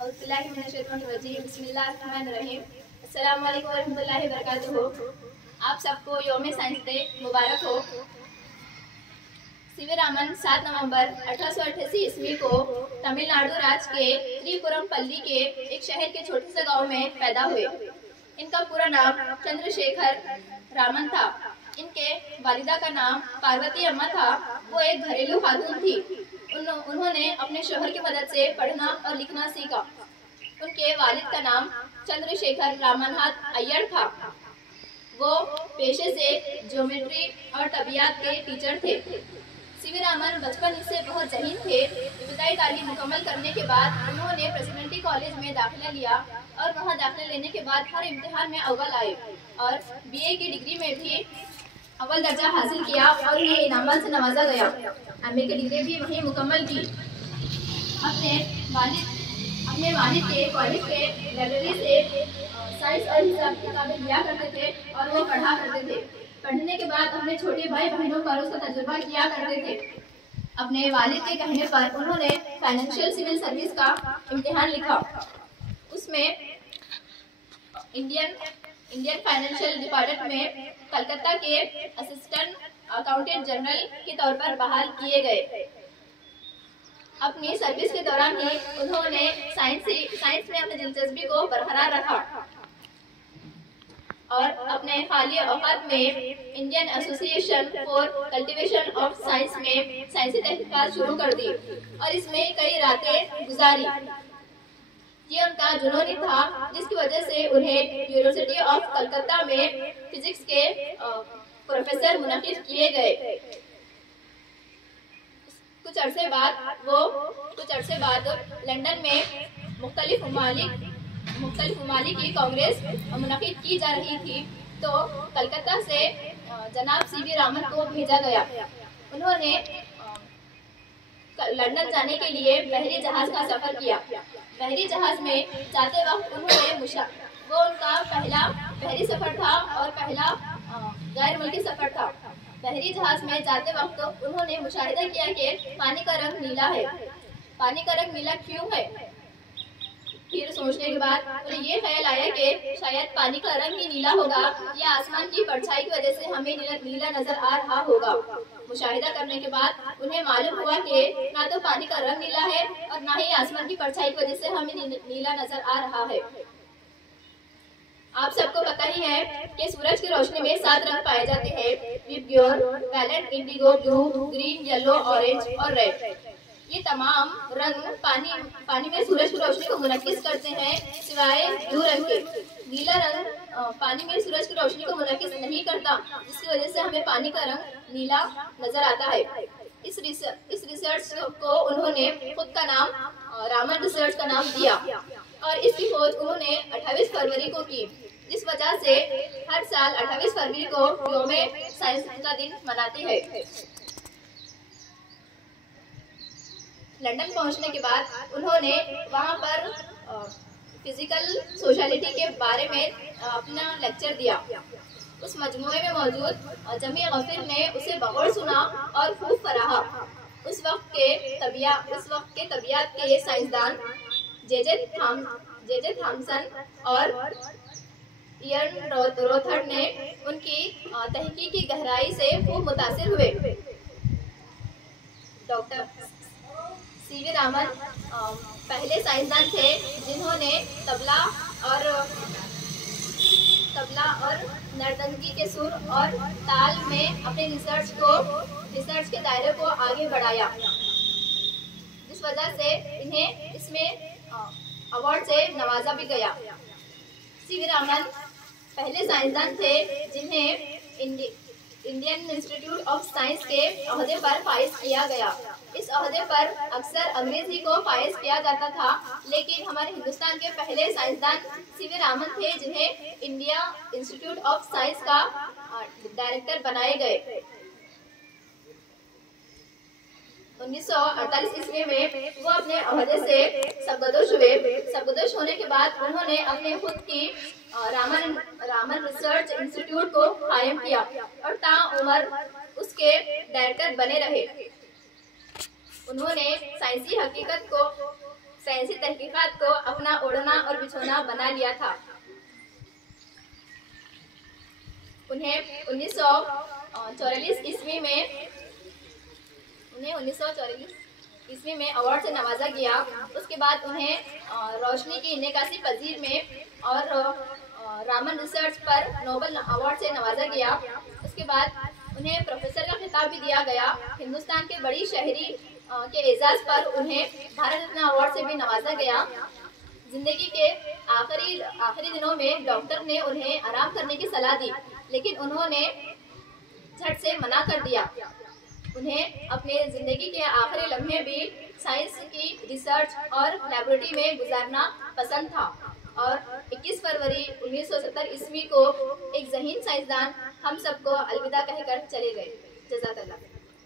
बिस्मिल्लाहिर्रहमानिर्रहीम। अस्सलाम वालेकुम वरहमतुल्लाहि वबरकातुहू। आप सबको यौम साइंस डे मुबारक हो। सीवी रामन 7 नवंबर 1888 ईस्वी को तमिलनाडु राज्य के त्रिपुरमपल्ली के एक शहर के छोटे से गांव में पैदा हुए। इनका पूरा नाम चंद्रशेखर रामन था। इनके वालिदा का नाम पार्वती अम्मा था। वो एक घरेलू खातून थी। उन्होंने अपने शोहर की मदद से पढ़ना और लिखना सीखा। उनके वालिद का नाम चंद्रशेखर रामनाथ अय्यर था। वो पेशे से ज्योमेट्री और तबियात के टीचर थे। सीवी रामन बचपन से बहुत ज़हीन थे। इब्तदाई तालीम मुकम्मल करने के बाद उन्होंने प्रेसिडेंटी कॉलेज में दाखिला लिया और वहां दाखिला लेने के बाद हर इम्तिहान में अव्वल आए और बीए की डिग्री में भी अव्वल दर्जा हासिल किया और उन्हें इनामात से नवाजा गया। एमए की डिग्री भी वहीं मुकम्मल की। अपने वालिद के कॉलेज के लाइब्रेरी से साइंस और हिसाब की किताबें लिया करते थे और वो पढ़ा करते थे। पढ़ने के बाद अपने छोटे भाई बहनों पर उसका तजुर्बा किया करते थे। अपने वालिद के कहने पर उन्होंने फाइनेंशियल सिविल सर्विस का इम्तिहान लिखा। उसमें इंडियन फाइनेंशियल डिपार्टमेंट में कलकत्ता के असिस्टेंट अकाउंटेंट जनरल के तौर पर बहाल किए गए। अपनी सर्विस के दौरान ही उन्होंने साइंस में अपनी दिलचस्पी को बरकरार रखा और अपने खाली औकात में Indian association for cultivation of science में साइंसी तहकीकात शुरू कर दी और इसमें कई रातें गुजारी। ये उनका जुनून था जिसकी वजह से उन्हें यूनिवर्सिटी ऑफ कलकत्ता में फिजिक्स के प्रोफेसर मुनक्किद किए गए। कुछ अरसे बाद लंदन में मुख्तलिफ ममालिक की कांग्रेस मुनक्किद की जा रही थी तो कलकत्ता से जनाब सीवी रामन को भेजा गया। उन्होंने लंदन जाने के लिए बहरी जहाज का सफर किया। बहरी जहाज में जाते वक्त वो उनका पहला बहरी सफर था और पहला गैर मुल्की सफर था। बहरी जहाज में जाते वक्त उन्होंने मुशाहिदा किया कि पानी का रंग नीला है। पानी का रंग नीला क्यों है? फिर सोचने के बाद उन्हें ये ख्याल आया कि शायद पानी का रंग ही नीला होगा या आसमान की परछाई की वजह से हमें नीला नजर आ रहा होगा। मुशाहिदा करने के बाद उन्हें मालूम हुआ कि ना तो पानी का रंग नीला है और ना ही आसमान की परछाई की वजह से हमें नीला नजर आ रहा है। आप सबको पता ही है कि सूरज की रोशनी में 7 रंग पाए जाते हैं: VIBGYOR, violet, indigo, blue, green, yellow, orange और रेड। ये तमाम रंग पानी में सूरज की रोशनी को मुनक्किस करते हैं सिवाय ब्लू रंग के। नीला रंग पानी में सूरज की रोशनी को मुनक्किस नहीं करता जिसकी वजह से हमें पानी का रंग नीला नजर आता है। इस रिसर्च को उन्होंने खुद का नाम रामन रिसर्च का नाम दिया और इसकी खोज उन्होंने 28 फरवरी को की। इस वजह से हर साल 28 फरवरी को यौम साइंस का दिन मनाते हैं। लंदन पहुंचने के बाद उन्होंने वहां पर फिजिकल सोशलिटी के बारे में अपना लेक्चर दिया। उस मजमुए में मौजूद जमी गफीर ने उसे बगौर सुना और खूब फराहा। उस वक्त के तबियात के साइंसदान जे थॉमसन और इयन रोथर्ड ने उनकी तहकीक की गहराई से खूब मुतासिर हुए। डॉक्टर सीवी रामन पहले साइंसदान थे जिन्होंने तबला और नरदंगी के सुर और ताल में अपने रिसर्च के दायरे को आगे बढ़ाया। इस वजह से इन्हें इसमें अवार्ड से नवाजा भी गया। सीवी रामन पहले साइंसदान थे जिन्हें इंडियन इंस्टीट्यूट ऑफ साइंस के ओहदे पर फाइज किया गया। इस ओहदे पर अक्सर अंग्रेजी को फाइज किया जाता था, लेकिन हमारे हिंदुस्तान के पहले साइंसदान सीवी रामन थे जिन्हें इंडिया इंस्टीट्यूट ऑफ साइंस का डायरेक्टर बनाए गए। 1948 ईस्वी में वो अपने ओहदे से सबकदोश हुए। सबकदोश होने के बाद उन्होंने अपने खुद की रामन रिसर्च इंस्टीट्यूट को कायम किया और ताउम्र उसके डायरेक्टर बने रहे। उन्होंने साइंसी साइंसी तहकीकात को अपना ओढ़ना और बिछोना बना लिया था। उन्हें 1944 ईस्वी में अवार्ड से नवाजा गया। उसके बाद उन्हें रोशनी की निकासी पजीर में और रामन रिसर्च पर नोबेल अवार्ड से नवाजा गया। उसके बाद उन्हें प्रोफेसर का खिताब भी दिया गया। हिंदुस्तान के बड़ी शहरी के एजाज पर उन्हें भारत रत्न अवार्ड से भी नवाजा गया। जिंदगी के आखिरी दिनों में डॉक्टर ने उन्हें आराम करने की सलाह दी, लेकिन उन्होंने झट से मना कर दिया। उन्हें अपने जिंदगी के आखिरी लम्हे भी साइंस की रिसर्च और लैबोरेटरी में गुजारना पसंद था। और 21 फरवरी 1970 ईस्वी को एक ज़हीन साइंसदान हम सबको अलविदा कहकर चले गए। जज़ाकल्लाह।